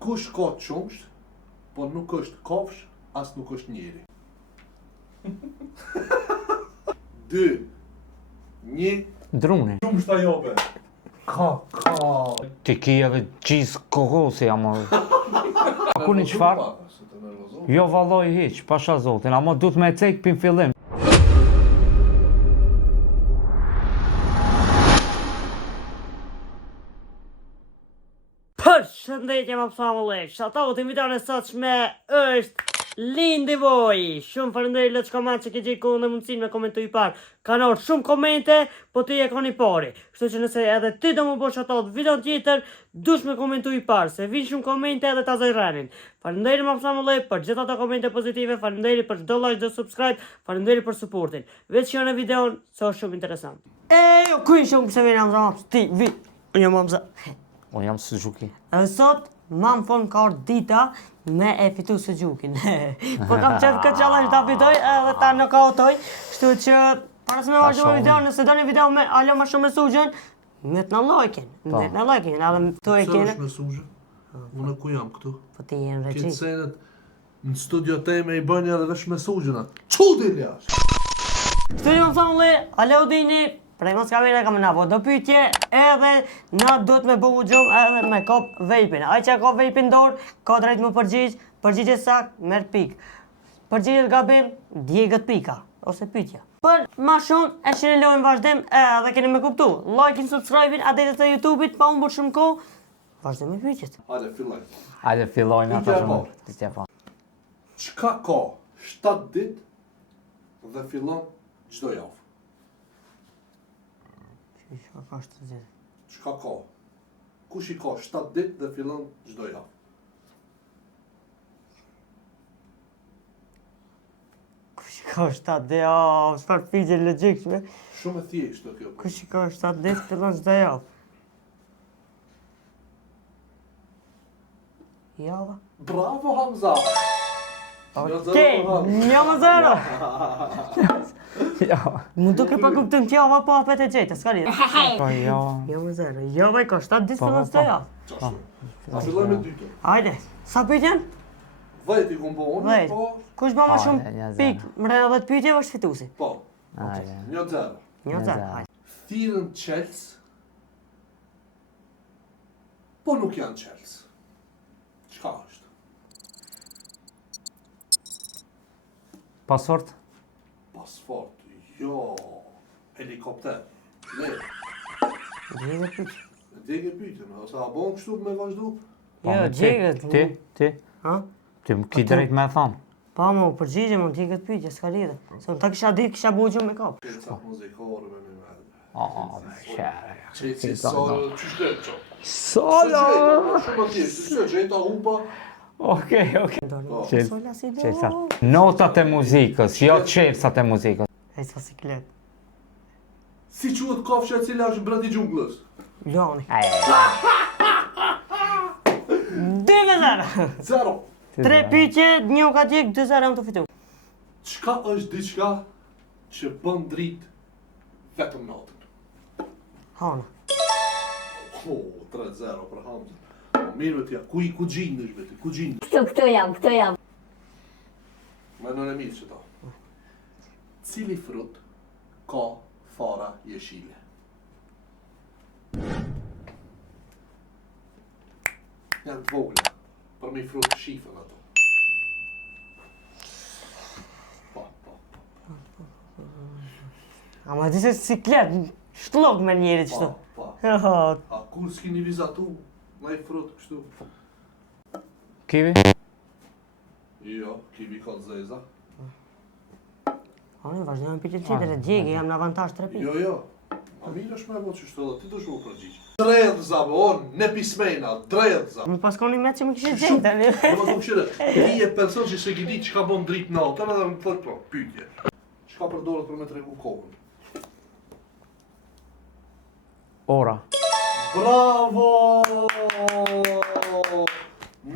Kush ka qumsht, po nuk është kafsh, as nuk është njeri. 2, 1. Druni. Qumshta jobe. Ka. Ti ki edhe gjizë kokosi, ama... A ku një qfar? Jo valloj hiq, pasha zotin, ama du të me cek për fillim. Përshëndetje më familje, shout-out videon e sotshme është Lindi Voj. Shumë faleminderit le të koment që ke gjetë kohën dhe mundësinë me komentu i parë. Kanë ardhur shumë komente, po ti e koni pari. Kështu që nëse edhe ti do më bësh shout-out videon tjetër, dush me komentu i parë, se vinë shumë komente edhe ta zajrranin. Faleminderit më familje për gjithë ato komente pozitive, faleminderit për çdo like dhe subscribe, faleminderit për supportin. Vetë që në videon se është shumë interesant. Ku i shumë se vjen Hamza, ti vi. Unë jam Hamza. Unë jam Suzuki. Edhe sot, mam fon ka orë dita me e fitu Suzukin. Po kam qef këtë challenge ta fitoj edhe ta nokautoj. Kështu që, para se me vazhdo me video, nëse do një video me alo ma shumë me sugjen, me të në lajkin. Me të në lajkin, edhe të e kene. Pse është me sugje? Unë ku jam këtu? Po ti jenë reqi. Këtë senet në studio teme i bënja edhe vesh me sugjena. Qudi ljash! Studio më thonë le, alo dini, prej mos kamera kam na do pyetje edhe na do të me bëhu gjumë edhe me kop vejpin. Ai që ka vejpin dorë, ka drejt më përgjigje sakt, merr pikë. Përgjigjet gabim, djegët pika, ose pyetja. Për ma shumë, e shirelojmë vazhdim edhe keni me kuptu. Like-in, subscribe-in, adetet të YouTube-it, pa unë bërë shumë kohë, vazhdim me pyetjet. Hajde, filloj. Hajde fillojnë ata Pyetja e shumë. parë. Pyetja e parë. Çka ka 7 ditë dhe fillon çdo javë? Çka ka shtë zirë? Çka ka? Kush i ka 7 ditë dhe fillon çdo javë? Kush i ka 7 ditë? Çfarë pyetje logjikshme? Shumë e thjeshtë kjo. Kush i ka 7 ditë fillon çdo javë? Java? Bravo Hamza! Okej, 1-0. Ja. Më duke pa kuptim t'java po apet e gjejtë, s'ka lidhje. Po ja. 1-0. Java i ka 7 ditë fillon çdo javë. Qashtu. A filloj me dytën. Hajde, sa pyetjen? Vajt i ku më unë, Vajt. po... Kush ba më Hajde, shumë 1-0. pikë mrena 10 pyetjeve është fituesi. Po. Hajde. 1-0. 1-0. Hajde. Thirrën Chels, po nuk janë Chels. Çka është? Pasort? Pasfort, jo, helikopter. Ne, Gjegë pyetje. djegë pyetën, ose a bon kështu me vazhdu? Po, Jo, me ti. gjegët. Ti? Ha? Ti më ki drejt me thamë. Pa më përgjigje më gjegët pyetje, s'ka lidhje. Se unë ta kisha ditë kisha bëu gjumë me kap. Këtë sa muzikore me me. Me shere. Qeci sol, që shkret qo? Solo! Shumë atje, që gjeta humpa. Okej. Qel- Sola si do. Qelsa. Notat e muzikës, jo qelsat e muzikës. Ai sa siklet. Si quhet kafsha e cila është brenda xhungullës? Loni. 2-0. 0. 3 pyetje, një u ka djeg, 2-0 jam të fitu. Çka është diçka që bën dritë vetëm natën? Hana. 3-0 për Hamza. Po mirë tja, ku gjindesh veti? Ku gjindesh? Këto jam. Me në mirë që ta. Cili frut ka fara jeshile? Janë të vogla, për mi frut shifën ato. Po. Ama di se siklet, shtlok me njerit qëtu. Po. Ha, A kur s'kini vizatu, ma i frut kështu? Kivi? Jo, kivi ka zeza. Ani, vazhdojmë në pyetje tjetër, e djegi, jam në avantazh 3 pyetje. Jo. A mirë është me e bo që shtu edhe ti do shumë përgjigj. Dredhza, on, ne pismena, dredhza. Më paskoni me që më kishe gjenë tani. Në më të këshire, ti e person që se gidi që ka bon dritë natën edhe më thot po, pyetje. Çka përdoret për me tregu kohën? Ora. Bravo!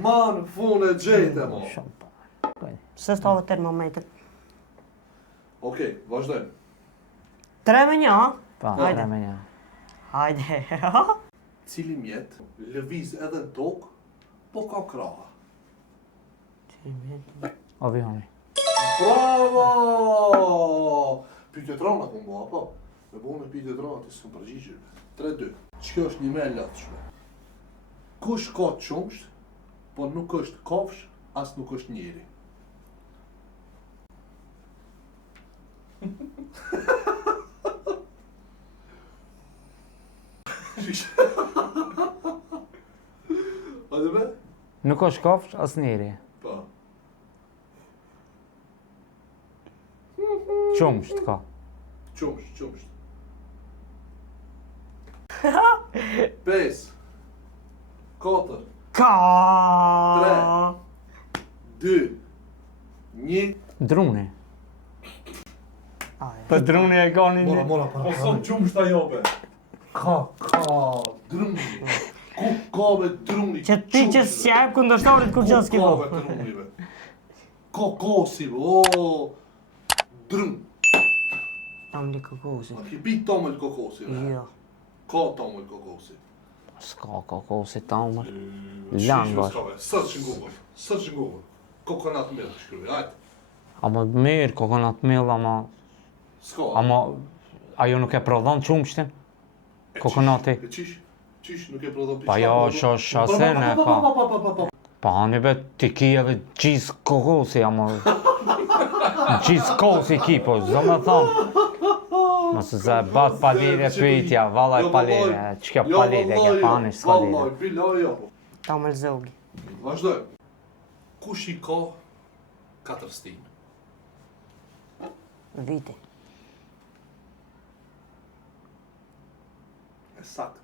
Man, fune gjejte mo. Pse stave termometr? Okej, vazhdojmë. 3-1, ha? Pa, Hajde. tre me një. Hajde. Cili mjet lëviz edhe në tokë, po ka krava. Avioni. Bravo! Pyetje trona ku mua, po. Me bënë pyetje trona ti s'kam përgjigjur. 3-2. Ç'kjo është një më e lotshme. Kush ka qumsht, po nuk është kafsh, as nuk është njeri. Hajde be? Nuk është kafsh as njeri. Po. Qumsht ka. Qumsht. 5 4 Ka! 2 1 Druni. Po druni e ka një një. Mora para. Po son qumsht ajo be. Ka druni. Ku ka be druni? Që ti që s'jep kundërshtarit kur gjë s'ki Ka bo. be druni be. Ka kosi be. O drun. Tam li kokosi. Ma ki pi tomël kokosi be. Jo. Ka tomël kokosi. S'ka kokosi tamër. Lan bash. Search in Google. Coconut milk shkruaj. Hajde. Ama mirë kokonat mill, S'ka. ama ajo nuk e prodhon qumshtin? Kokonati. Qish nuk e prodhon ti. Pa jo, shasen e ka. Pa hani be ti ki edhe gjizë kokosi, ama... Gjizë kokosi ki, po, zdo me thonë. Mësë zë bat palire pyetja, vallaj palire, që kjo palire, ke pani s'kalire. Vallaj, bilaj, jo. Tamël zogi. Vazhdoj. Kush i ka 4 stinë? Vite. E sakt.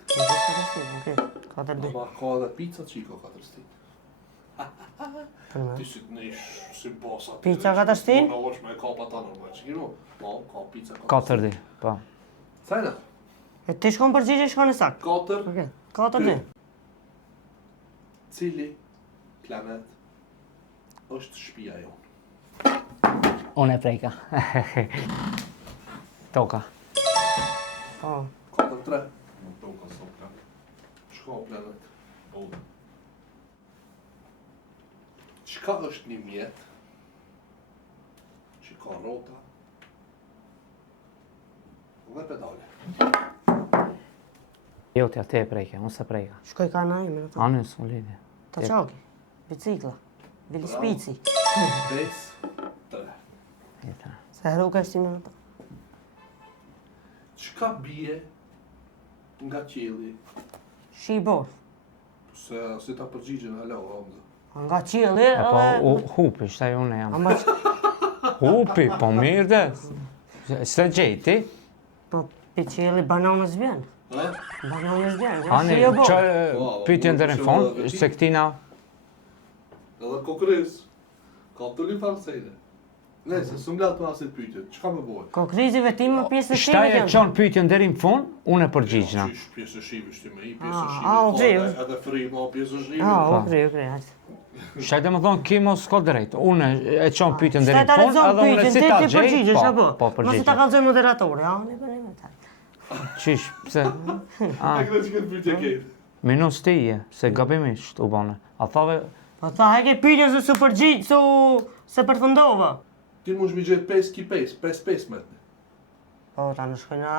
Katër dy. Ma ka edhe pizza që i ka 4 stinë. Për me. Ti si të nesh si bosa. Pizza 4 stinë? Në është me ka pa ta normal. Që kino? Po, ka pizza 4 di, po. Sajna? E ti shkon përgjigje, shkon e sakt. 4. Okej. Katër dy. Cili planet është shtëpia jonë? Unë e prejka. Toka. Po. 4-3. Nuk toka sot planet. Shko planet. Çka është një mjet që ka rrota dhe pedale? Jo, t'ja te e prejke, unë se prejka. Shkoj ka na ime, në ta. Anë s'u lidhje. Ta qaki. Bicikla. Vilispici. 5-3. Jetë. Se rruga është ime në ta. Çka bie nga qielli? Shibor. Se ta përgjigjen, alo, Hamza. Nga qielli, E po, edhe... hupi, shtaj unë jam. Amba Hupi, po mirë dhe. Se gjejti? po pi qielli bananës vjen. Ha? Bananës vjen. Ani, Si e bo? që pyetjen deri në fond, se këtina... Edhe kokriz. Ka të li farsejnë. Nese, së mlatë për asit pyetje. Çka më bojë? Kokrizi vetim në pjesën time Shtaj e janë. qonë pyetjen deri në fund, unë e përgjigjna. Qysh, pjesë e shive shti me i, pjesë e Ah, shive. okej. Edhe fri, ma pjesë e shive. Ah, Po. okej, hajde. Shtaj dhe më thonë, ki mos s'ka drejt. Unë e qonë pyetjen deri Shtaj ta në fund, lexon edhe unë pyetjen, si ti ta ti gjej, përgjigjesh apo? po Mos i ta përgjigjem. kallzoj moderatori, ja, ne bëni me ta. Qish, pse? E këtë që këtë pyetje kejtë. Minus ti je, se gabimisht u bane. A thave, Po tha, hajke pyetjen se su përgjigj, se përfundova. Ti mund mi gjetë 5 ki 5, 5 metë. Po, ta në shkojna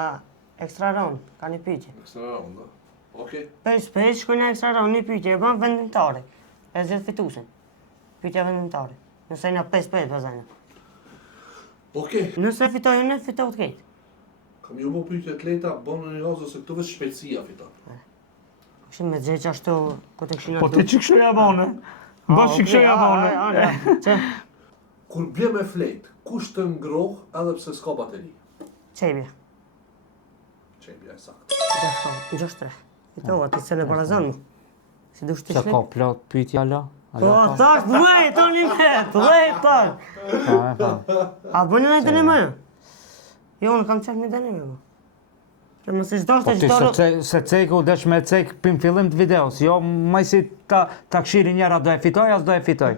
ekstra round, ka një pyetje. Nësë në rëmë, da. Okej. 5-5 shkojna ekstra round, një pyetje, e ban vendimtari. E zhjet fitusin. Pyetja vendimtari. Nëse na 5-5 vazajna. Okej. Nëse fitoj unë, fitoj të kejtë. Kam ju bo pyetje të leta, bonë një razë se këtu vetë shpejtësia fiton. Këshim me gjeq ashtu, ku të këshina po ti që këshu ja bane? Bash që këshu ja bane? Që? Kur bje me flejt, kush të ngroh edhe pse s'ka bateri? Qebja. Qebja e saktë. Gjoshtre. Fitova, ti se në barazon mu. Si dush të Se ka shlip? plot pyetja la? Po, thash, dhej, toni me, dhej, thash. A bënë në të një më? Jo, unë kam qef një të një më. Që më si Po qdoshte ti qdoro... se ceku desh me cek pim fillim të videos, jo maj si ta kshiri njëra do e fitoj, as do e fitoj.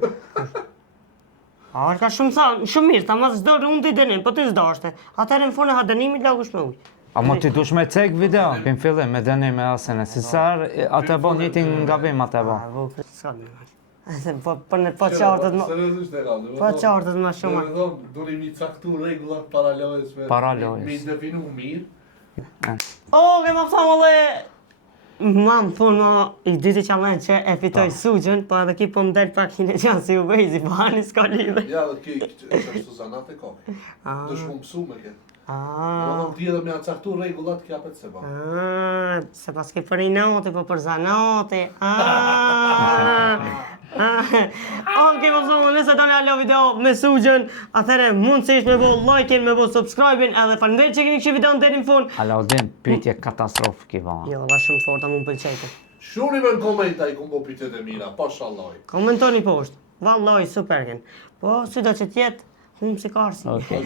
A, është ka shumë mirë, ta mas zdorë unë të i dënim, po ti zdoshte. Atëherë në fune ha dënimit lagush me ujë. Ama ti dush me cek video? Pim fillim me dënim me asene, si sar atë bon njëtin nga vim atë bon. Po në po qartët më... Seriozisht e kam. Po qartët më shumë. Durim një caktu regullat para lojës. Para lojës. Me definu mirë. Ke më thamë ole... Mam, po në i dyti challenge që e fitoj sugjën, po edhe ki po më del pak një qanë si u bejzi, po hani s'ka lidhe. Ja, dhe ki është ashtu zanat e koke. Dush mu mësu me ke. Në ti edhe me a caktu regullat kja pet se ba. Se pas ke për i noti, po për zanati. Ke më thonë, nëse do një alo video me sugjën, atëre mund se ishtë me bo like-in, me bo subscribe-in, edhe falenderoj që keni kështë video në deri në fund. Alaudin, pyetje katastrofë ki ba. Jo, dha shumë të forta mu më pëlqejtë. Shuni me në komenta i ku më pytet e mira, pa shalloj. Komentoni poshtë, valloj, super ken. Po, sy do që tjetë, humë si karsi. Okej.